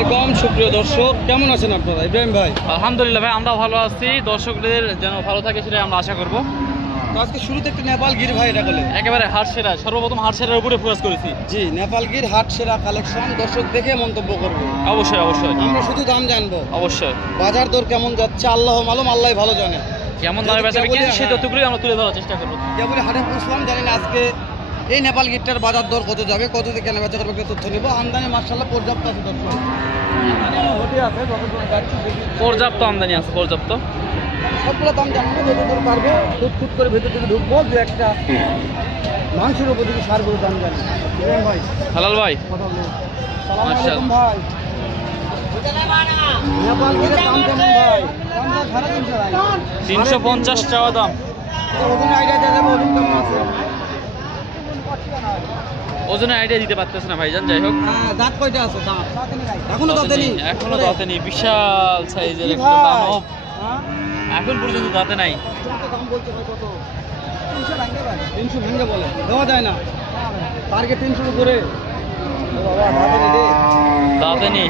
আলাইকুম সুপ্রিয় দর্শক, কেমন আছেন আপনারা? ইব্রাহিম ভাই, আলহামদুলিল্লাহ ভাই, আমরা ভালো আছি। দর্শকদের যেন ভালো থাকে সেটাই আমরা আশা করব। তো আজকে শুরুতে একটা নেপাল গির ভাই, এটা বলে একেবারে হাট সেরা, সর্বপ্রথম হাট সেরার উপরে ফোকাস করেছি। জি, নেপাল গির হাট সেরা কালেকশন, দর্শক দেখে মন্তব্য করবে। অবশ্যই অবশ্যই, আমরা শুধু দাম জানবো। অবশ্যই বাজার দর কেমন যাচ্ছে আল্লাহ মালুম, আল্লাহ ভালো জানে। কেমন দামে বেচা বিক্রি সেই তথ্যগুলোই আমরা তুলে ধরার চেষ্টা করবো। যেমন হাটে বুঝলাম, জানি না আজকে এই নেপাল গিরটার বাজার দর কত যাবে, কত থেকে কেনা বেচা করবে, একটা তথ্য নেবো। আমদানি মার্শাল্লাহ পর্যাপ্ত আছে দর্শক, পর্যাপ্ত আমদানি আছে, পর্যাপ্ত। সবগুলো দাম জানবো, যতদূর পারবো ফুট করে ভেতর থেকে ঢুকবো। দু একটা মাংসের উপর থেকে সারগুলো দাম জানি। ভাই হালাল ভাই, কথা বলুন। সালাম আলাইকুম ভাই। নেপাল গিরের দাম কেমন ভাই? দাম সাড়ে 350 চাওয়া দাম। ওজন আইডিয়া দিয়ে দেবো, ওজন কেমন আছে? ওজনের আইডিয়া দিতে পারতেছে না ভাইজান। যাই হোক, দাঁত কয়টা আছে? দাঁত এখনো দাঁতে নেই, এখনো দাঁতে নেই। বিশাল সাইজের একটা দানব, এখন পর্যন্ত দাঁতে নাই। দাম বলছে ভাই কত? 300 ভাঙে ভাই, 300 ভেঙে বলে দেওয়া যায় না। টার্গেট 300 উপরে। দাঁতে নেই,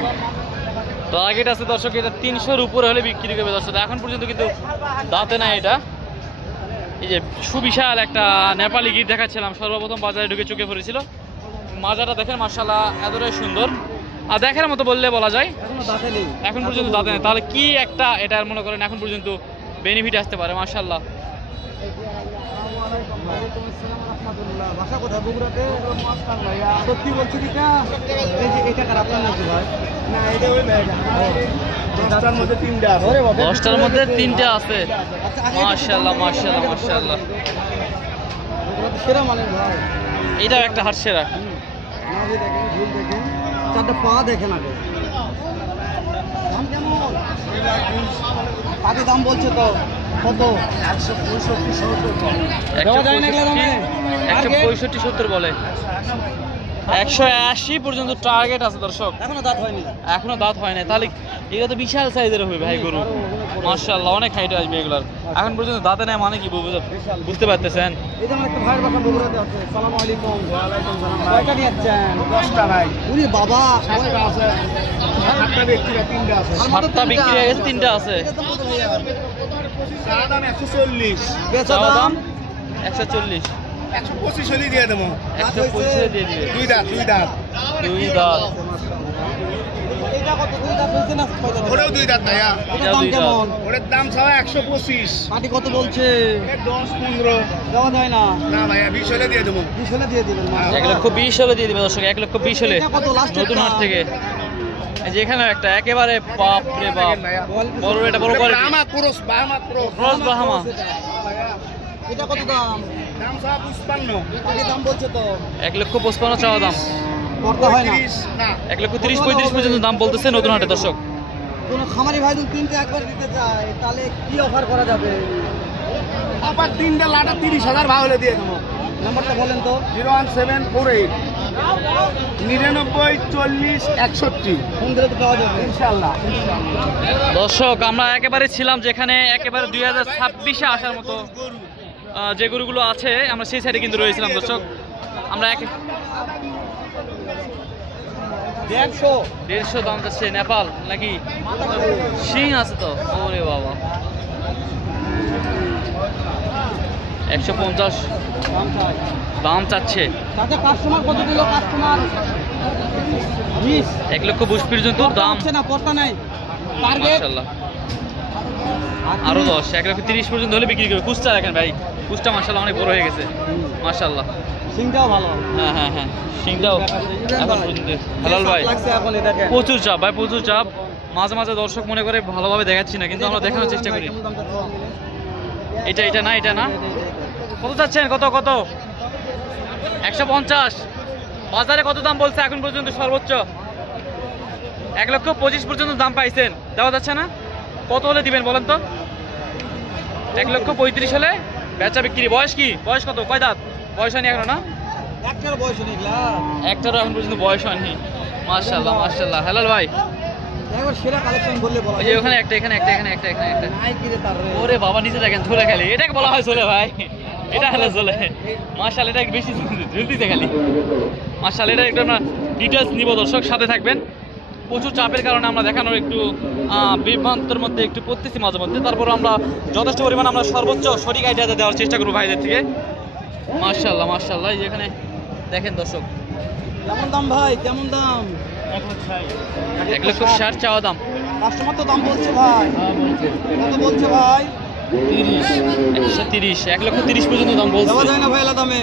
টার্গেট আছে দর্শক, এটা 300-র উপরে হলে বিক্রি করবে দর্শক। এখন পর্যন্ত কিন্তু দাঁতে নাই এটা। এই যে সুবিশাল একটা নেপালি গির দেখাচ্ছিলাম, সর্বপ্রথম বাজারে ঢুকে চোখে পড়েছিল। মাজাটা দেখেন মাশাআল্লাহ, এতটাই সুন্দর আর দেখার মতো বললে বলা যায়। এখন পর্যন্ত দাঁতে নেই, তাহলে কি একটা এটার মনে করেন এখন পর্যন্ত বেনিফিট আসতে পারে মাশাআল্লাহ। সত্যি বলছি এটা, এটা খারাপ না ভাই? না, এটা ওই 10টার মধ্যে 3টা আছে। 10টার মধ্যে 3টা আছে। মাশাআল্লাহ মাশাআল্লাহ মাশাআল্লাহ, সেরা মানে ভাই। এটাও একটা হাট সেরা। দেখেন, ঝুল দেখেন, 4টা পা দেখেন আগে। দাম কেমন? আগে দাম বলছে তো কত? 165-70 বলে। 180 পর্যন্ত টার্গেট আছে দর্শক। এখনো দাঁত হয়নি, এখনো দাঁত হয় না, তাহলে এটা তো বিশাল সাইজের হবে ভাই গরু। মাশাআল্লাহ, অনেক হাইট আসবে এগুলার। এখন পর্যন্ত দাঁতে নেয় মানে কি বুঝতে পারতেছেন? এই যেমন একটা ভাইয়ের বাসা বগুড়াতে আছে। আসসালামু আলাইকুম। ওয়ালাইকুম সালাম। কয়টা নিয়েছেন? 10টা ভাই। ওরে বাবা, 7টা আছে। 7টা বিক্রি, 3টা আছে। 7টা বিক্রি হয়ে গেছে, 3টা আছে। সাদা দাম 140, বেচা দাম 140। 125 হলি দিয়ে দেবো। 125 দিয়ে দিবে। দুই দাঁত। দুই দাঁত। এটা কত? দুই দাঁত হইছে না? ওরেও দুই দাঁত ভাইয়া। এটাও দাম দুই দাঁত। কেমন? ওরের দাম ছাড়া 125। পাটি কত বলছে? 10-15 দেওয়া যায় না। না ভাইয়া, 20 হলে দিয়ে দেবো। 20 হলে দিয়ে দিবেন। 1,20,000 হলে দিয়ে দিবে দর্শক। 1,20,000 হলে কত লাস্ট? নতুন হাট থেকে। এই যে এখানে একটা একেবারে বাপ রে বাপ, বড়, এটা বড় quality. Brahma cross, Brahma cross. Cross Brahma. এটা কত দাম? দাম ছাড়া 55। আগে দাম বলছে তো 1,55,000 চাওয়া দাম। করতে হয় না। না, 1,30,000-35,000 পর্যন্ত দাম বলতেছে নতুন হাটে দর্শক। কোন খামারি ভাই যদি 3টে একবার দিতে চায়, তাহলে কি অফার করা যাবে? আবার 3টে লাটা 30,000 ভাগ হলে দিয়ে দেবো। নাম্বারটা বলেন তো। 01748 99 40 61। ফোন দিলে তো পাওয়া যাবে ইনশাআল্লাহ। দর্শক, আমরা একেবারে ছিলাম যেখানে একেবারে 2026-এ আসার মতো যে গরুগুলো আছে, আমরা সেই সাইডে কিন্তু রয়েছিলাম দর্শক। আমরা 150 দাম যাচ্ছে। নেপাল নাকি শিং আছে তো? ওরে বাবা, 150 দাম চাচ্ছে। কাস্টমার কত দিল? কাস্টমার 1,20,000 পর্যন্ত দাম। না, পড়তা নাই। মাশাআল্লাহ, আরো 10, 1,30,000 পর্যন্ত হলে বিক্রি করবে। কুচটা দেখেন ভাই, কুচটা মাশাআল্লাহ অনেক বড় হয়ে গেছে মাশাআল্লাহ। সিংটাও ভালো। হ্যাঁ, সিংটাও এখন পর্যন্ত। হালাল ভাই, প্রচুর চাপ ভাই, প্রচুর চাপ। মাঝে মাঝে দর্শক মনে করে ভালোভাবে দেখাচ্ছি না, কিন্তু আমরা দেখানোর চেষ্টা করি। এটা না। কত চাচ্ছেন? কত 150। বাজারে কত দাম বলছে এখন পর্যন্ত? সর্বোচ্চ 1,25,000 পর্যন্ত দাম পাইছেন, দেওয়া যাচ্ছে না। কত হলে দিবেন বলেন তো? 1,35,000 হলে বেচা বিক্রি। বয়স কি? বয়স কত? কয় দাঁত? বয়স হয়নি এখনো না? একটার বয়স নেই, একটারও এখন পর্যন্ত বয়স হয়নি। মাশাআল্লাহ মাশাআল্লাহ। হেলাল ভাই, একবার সেরা কালেকশন বললে বলা যায়। ওখানে একটা, এখানে একটা। নাই কি রে তার রে? ওরে বাবা, নিচে দেখেন ঝোলে খালি। এটাকে বলা হয় ঝোলে ভাই, এটা হলো ঝোলে। মাশাআল্লাহ, এটা বেশি ঝুলতিছে খালি। মাশাআল্লাহ, এটা একটু আমরা ডিটেইলস নিব দর্শক, সাথে থাকবেন। প্রচুর চাপের কারণে আমরা দেখানোর একটু বিভ্রান্তের মধ্যে একটু পড়তেছি মাঝে মধ্যে, তারপরে আমরা যথেষ্ট পরিমাণে আমরা সর্বোচ্চ সঠিক আইডিয়াতে দেওয়ার চেষ্টা করবো ভাইদের থেকে। মাশাআল্লাহ মাশাআল্লাহ, এখানে দেখেন দর্শক কেমন দাম ভাই, কেমন দাম? 1,60,000 চাওয়া দাম। কাস্টমার তো দাম বলছে ভাই, কত বলছে ভাই? 130, 1,30,000 পর্যন্ত দাম বলছে। দেওয়া যায় না ভাই এলা দামে?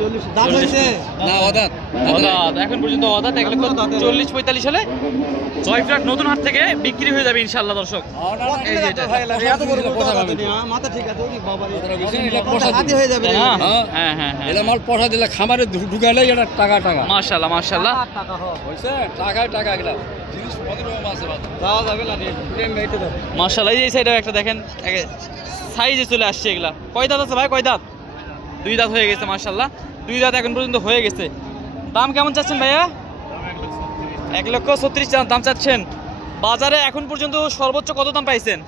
40 দাম হয়েছে না অদাত অদাত এখন পর্যন্ত অদাত 1,40,45 হলে জয়ফ্রাট নতুন হাট থেকে বিক্রি হয়ে যাবে ইনশাআল্লাহ দর্শক। এই যে এটা এত বড় মাথা ঠিক আছে, ওরে বাবা রে, হাতে হয়ে যাবে রে। হ্যাঁ হ্যাঁ হ্যাঁ, এলা মাল পয়সা দিলে খামারে ঢুকাইলে এটা টাকা টাকা মাশাআল্লাহ মাশাআল্লাহ। টাকা হোক হইছে, টাকায় টাকা এগুলা জিনিস পদের আছে বাজার। দাও যাবে না রে, প্রেম মেইতে দাও। মাশাআল্লাহ, এই সাইডে একটা দেখেন সাইজে চলে আসছে এগুলা। কয় দাঁত আছে ভাই, কয় দাঁত? 2 দাঁত হয়ে গেছে মাশাআল্লাহ, 2 দাঁত এখন পর্যন্ত হয়ে গেছে। দাম কেমন চাচ্ছেন ভাইয়া? 1,36,000 দাম চাচ্ছেন। বাজারে এখন পর্যন্ত সর্বোচ্চ কত দাম পাইছেন?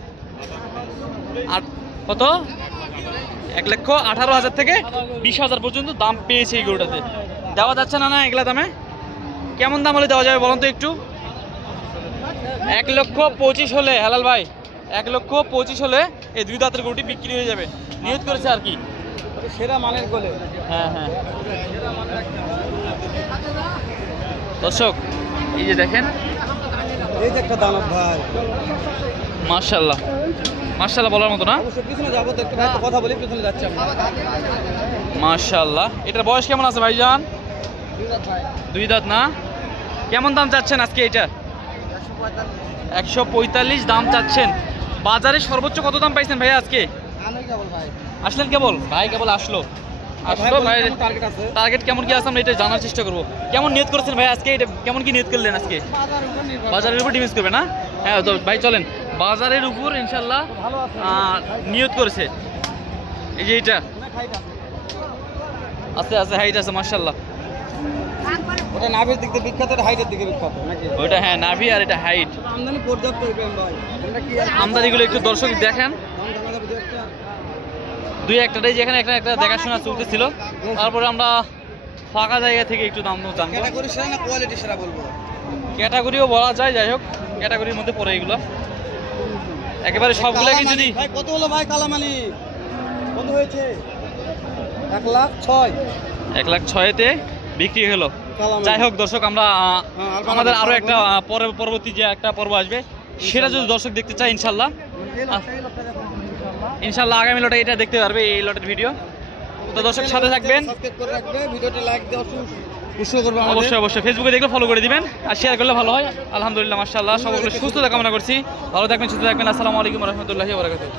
আর কত? 1,18,000 থেকে 20,000 পর্যন্ত দাম পেয়েছে এই গরুটাতে। দেওয়া যাচ্ছে না না এগুলা দামে? কেমন দাম হলে দেওয়া যাবে বলুন তো একটু? 1,25,000 হলে হেলাল ভাই, 1,25,000 হলে এই 2 দাঁতের গরুটি বিক্রি হয়ে যাবে। নিয়ত করেছে আর কি। সেরা মানের গোলে। হ্যাঁ হ্যাঁ দর্শক, এই যে দেখেন এই যে একটা দানব ভাই, মাশাআল্লাহ মাশাআল্লাহ বলার মতো না। অবশ্যই পিছনে যাবো তো, একটু ভাই তো কথা বলি, পিছনে যাচ্ছি আমরা। মাশাআল্লাহ, এটার বয়স কেমন আছে ভাইজান? 2 দাঁত না? কেমন দাম চাচ্ছেন আজকে এটা? 145 দাম চাচ্ছেন। বাজারে সর্বোচ্চ কত দাম পাইছেন ভাইয়া আজকে? আসলেন কেবল? ভাই কেবল আসলো ভাই, টার্গেট আছে, টার্গেট কেমন কি আছে আমরা এটা জানার চেষ্টা করবো। কেমন নিয়ত করেছেন ভাই আজকে, এটা কেমন কি নিয়ত করলেন আজকে? বাজারের উপর ডিপেন্ড করবে না? হ্যাঁ তো ভাই চলেন, বাজারের উপর ইনশাল্লাহ নিয়ত করেছে। এই যে এটা আছে আছে, হাইট আছে মাশাআল্লাহ। ওটা নাভির দিক থেকে বিখ্যাত, এটা হাইটের দিকে বিখ্যাত নাকি? ওইটা হ্যাঁ নাভি, আর এটা হাইট। আমদানি পর্যাপ্ত প্রেম ভাই, আমরা কি আমদানিগুলো একটু দর্শক দেখেন, দাম জানা যাবে একটা? 2-1টাই যেখানে একটা একটা দেখাশোনা চলতেছিল, তারপরে আমরা ফাঁকা জায়গা থেকে একটু দাম জানবো। ক্যাটাগরি সেরা না কোয়ালিটি সেরা বলবো? ক্যাটাগরিও বলা যায়, যাই হোক ক্যাটাগরির মধ্যে পড়ে এগুলো একেবারে সবগুলোকে যদি। ভাই কত হলো ভাই কালামানি, কত হয়েছে? 1,06,000। 1,06,000-তে বিক্রি হলো। যাই হোক দর্শক, আমরা আমাদের আরো একটা পরবর্তী যে একটা পর্ব আসবে সেটা যদি দর্শক দেখতে চায় ইনশাল্লাহ ইনশাল্লাহ আগামী লটে এটা দেখতে পারবে, এই লটের ভিডিও। তো দর্শক সাথে থাকবেন, সাবস্ক্রাইব করে রাখবে, ভিডিওটা লাইক দিয়ে উৎসাহ করবে আমাদের। অবশ্যই অবশ্যই ফেসবুকে দেখলে ফলো করে দিবেন আর শেয়ার করলে ভালো হয়। আলহামদুলিল্লাহ মাশাআল্লাহ, সকলে সুস্থতা কামনা করছি। ভালো থাকবেন, সুস্থ থাকবেন। আসসালামু আলাইকুম ওয়া রাহমাতুল্লাহি ওয়া বারাকাতুহু।